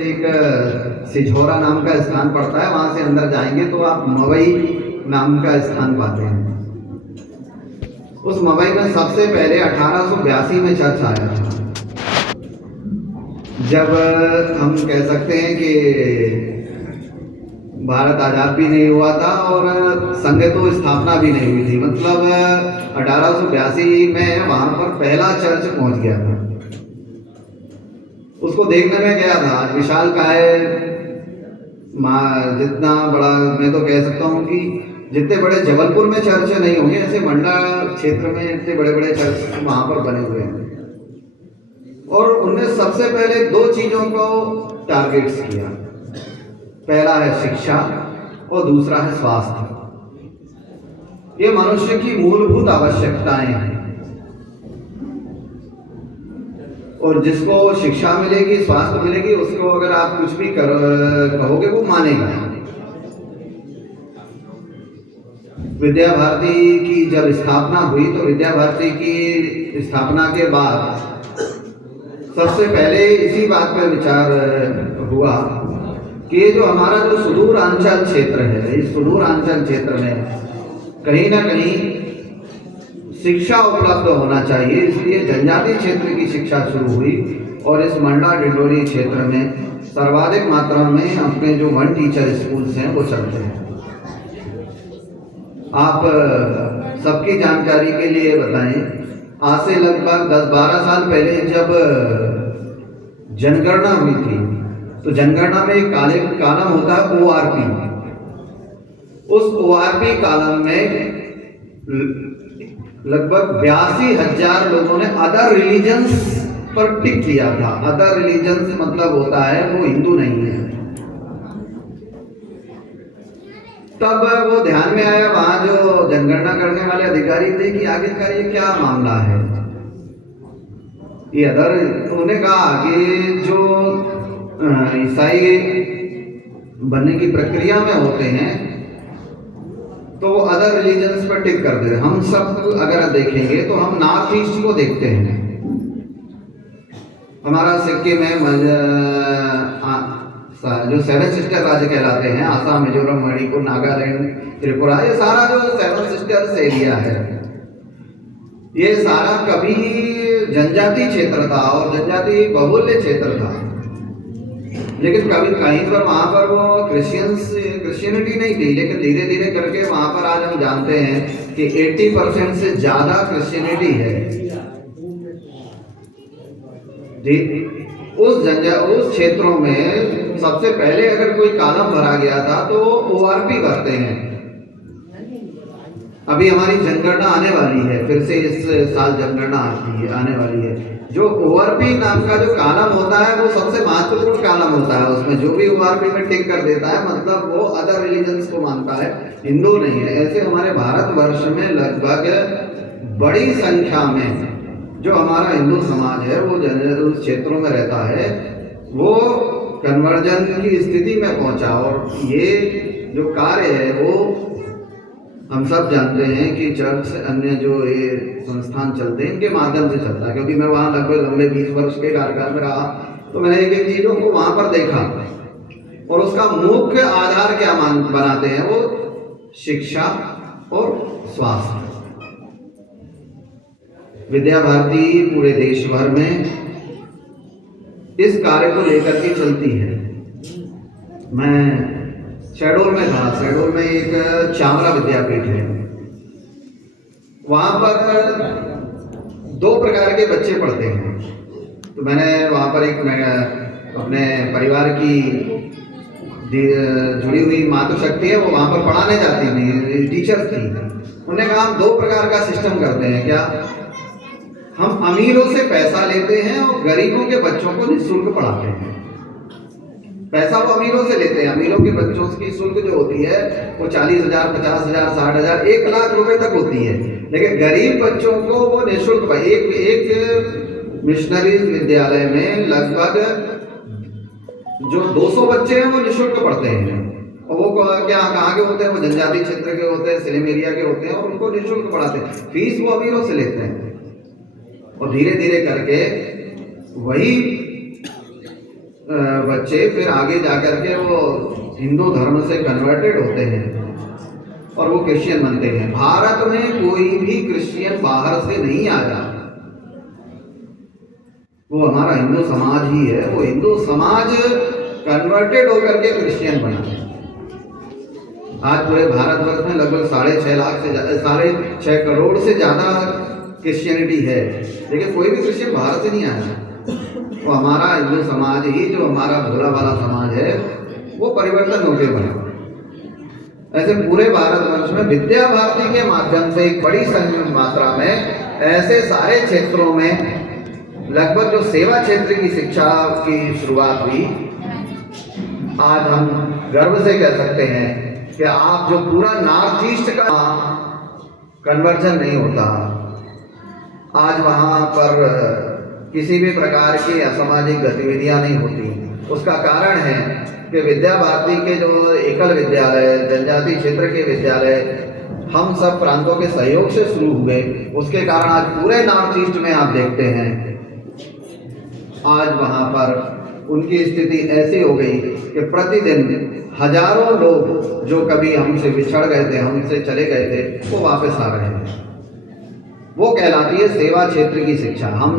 एक सिझौरा नाम का स्थान पड़ता है, वहां से अंदर जाएंगे तो आप मवई नाम का स्थान पाते हैं। उस मवई में सबसे पहले 1882 में चर्च आया था, जब हम कह सकते हैं कि भारत आज़ाद भी नहीं हुआ था और संघ तो स्थापना भी नहीं हुई थी। मतलब 1882 में वहां पर पहला चर्च पहुंच गया था। उसको देखने में गया था। विशाल काय जितना बड़ा, मैं तो कह सकता हूँ कि जितने बड़े जबलपुर में चर्च नहीं होंगे, ऐसे मंडला क्षेत्र में इतने बड़े बड़े चर्च वहां पर बने हुए हैं। और उनने सबसे पहले दो चीजों को टारगेट्स किया। पहला है शिक्षा और दूसरा है स्वास्थ्य। ये मनुष्य की मूलभूत आवश्यकताएं हैं, और जिसको शिक्षा मिलेगी, स्वास्थ्य मिलेगी, उसको अगर आप कुछ भी कहोगे वो मानेगा। विद्या भारती की जब स्थापना हुई तो विद्या भारती की स्थापना के बाद सबसे पहले इसी बात पर विचार हुआ कि ये जो हमारा जो सुदूरांचल क्षेत्र है, इस सुदूरांचल क्षेत्र में कहीं ना कहीं शिक्षा उपलब्ध होना चाहिए। इसलिए जनजातीय क्षेत्र की शिक्षा शुरू हुई और इस मंडला डिंडोरी क्षेत्र में सर्वाधिक मात्रा में अपने जो वन टीचर स्कूल्स हैं वो चलते हैं। आप सबकी जानकारी के लिए बताएं, आज से लगभग 10-12 साल पहले जब जनगणना हुई थी तो जनगणना में एक कॉलम होता है ORP। उस ORP कॉलम में लगभग 82,000 लोगों ने अदर रिलीजन्स पर टिक किया था। अदर रिलीजन्स मतलब होता है वो हिंदू नहीं है। तब वो ध्यान में आया वहां जो जनगणना करने वाले अधिकारी थे कि आखिरकार ये क्या मामला है, ये अदर। उन्होंने कहा कि जो ईसाई बनने की प्रक्रिया में होते हैं तो अदर रिलीजन्स पर टिक कर दे। हम सब अगर देखेंगे तो हम नॉर्थ ईस्ट को देखते हैं। हमारा सिक्किम में जो 7 सिस्टर राज्य कहलाते हैं, आसाम, मिजोरम, मणिपुर, नागालैंड, त्रिपुरा, ये सारा जो 7 सिस्टर्स एरिया है, ये सारा कभी जनजातीय क्षेत्र था और जनजातीय बहुल्य क्षेत्र था। लेकिन कभी कहीं पर वहां पर वो क्रिश्चियनिटी नहीं थी, लेकिन धीरे धीरे करके वहां पर आज हम जानते हैं कि 80% से ज्यादा क्रिश्चियनिटी है। उस क्षेत्रों में सबसे पहले अगर कोई कॉलम भरा गया था तो ORP भरते हैं। अभी हमारी जनगणना आने वाली है, फिर से इस साल जनगणना आने वाली है। जो ORP नाम का जो कॉलम होता है वो सबसे महत्वपूर्ण कॉलम होता है। उसमें जो भी ORP में टिक कर देता है मतलब वो अदर रिलीजन्स को मानता है, हिंदू नहीं है। ऐसे हमारे भारतवर्ष में लगभग बड़ी संख्या में जो हमारा हिंदू समाज है वो उस क्षेत्रों में रहता है, वो कन्वर्जन की स्थिति में पहुंचा। और ये जो कार्य है वो हम सब जानते हैं कि चर्च, अन्य जो ये संस्थान चलते हैं, इनके माध्यम से चलता है। क्योंकि मैं वहाँ लगभग लंबे 20 वर्ष के कार्यकाल में रहा तो मैंने एक चीज़ों को वहाँ पर देखा, और उसका मुख्य आधार क्या बनाते हैं वो शिक्षा और स्वास्थ्य। विद्या भारती पूरे देश भर में इस कार्य को लेकर के चलती है। मैं शहडोल में था। शहडोल में एक चामरा विद्यापीठ है। वहां पर 2 प्रकार के बच्चे पढ़ते हैं। तो मैंने वहां पर एक अपने परिवार की जुड़ी हुई मातृशक्ति है, वो वहां पर पढ़ाने जाती थी, टीचर थी। उन्होंने कहा हम 2 प्रकार का सिस्टम करते हैं। क्या? हम अमीरों से पैसा लेते हैं और गरीबों के बच्चों को निःशुल्क पढ़ाते हैं। पैसा वो अमीरों से लेते हैं। अमीरों के बच्चों की शुल्क जो होती है वो 40,000, 50,000, 60,000, 1 लाख रुपए तक होती है। लेकिन गरीब बच्चों को वो निःशुल्क। एक मिशनरी विद्यालय में लगभग जो 200 बच्चे हैं वो निःशुल्क पढ़ते हैं। और वो क्या कहाँ के होते हैं? वो जनजातीय क्षेत्र के होते हैं, सिलेम एरिया के होते हैं, और उनको निःशुल्क पढ़ाते हैं। फीस वो अमीरों से लेते हैं। और धीरे धीरे करके वही बच्चे फिर आगे जाकर के वो हिंदू धर्म से कन्वर्टेड होते हैं और वो क्रिश्चियन बनते हैं। भारत में कोई भी क्रिश्चियन बाहर से नहीं आया, वो हमारा हिंदू समाज ही है। वो हिंदू समाज कन्वर्टेड होकर के क्रिश्चियन बना है। आज पूरे भारतवर्ष में लगभग 6.5 लाख से 6.5 करोड़ से ज़्यादा क्रिश्चियनिटी है, लेकिन कोई भी क्रिश्चियन बाहर से नहीं आया। वो हमारा हिंदू समाज ही, जो हमारा भोला वाला समाज है, वो परिवर्तन होकर बना। ऐसे पूरे भारतवर्ष में विद्या भारती के माध्यम से एक बड़ी मात्रा में ऐसे सारे क्षेत्रों में लगभग जो सेवा क्षेत्र की शिक्षा की शुरुआत हुई, आज हम गर्व से कह सकते हैं कि आप जो पूरा नॉर्थ ईस्ट का कन्वर्जन नहीं होता, आज वहाँ पर किसी भी प्रकार की असामाजिक गतिविधियाँ नहीं होती। उसका कारण है कि विद्या भारती के जो एकल विद्यालय, जनजाति क्षेत्र के विद्यालय हम सब प्रांतों के सहयोग से शुरू हुए, उसके कारण आज पूरे नॉर्थ ईस्ट में आप देखते हैं आज वहाँ पर उनकी स्थिति ऐसी हो गई कि प्रतिदिन हजारों लोग जो कभी हमसे बिछड़ गए थे, हमसे चले गए थे, वो वापस आ रहे हैं। वो कहलाती है सेवा क्षेत्र की शिक्षा। हम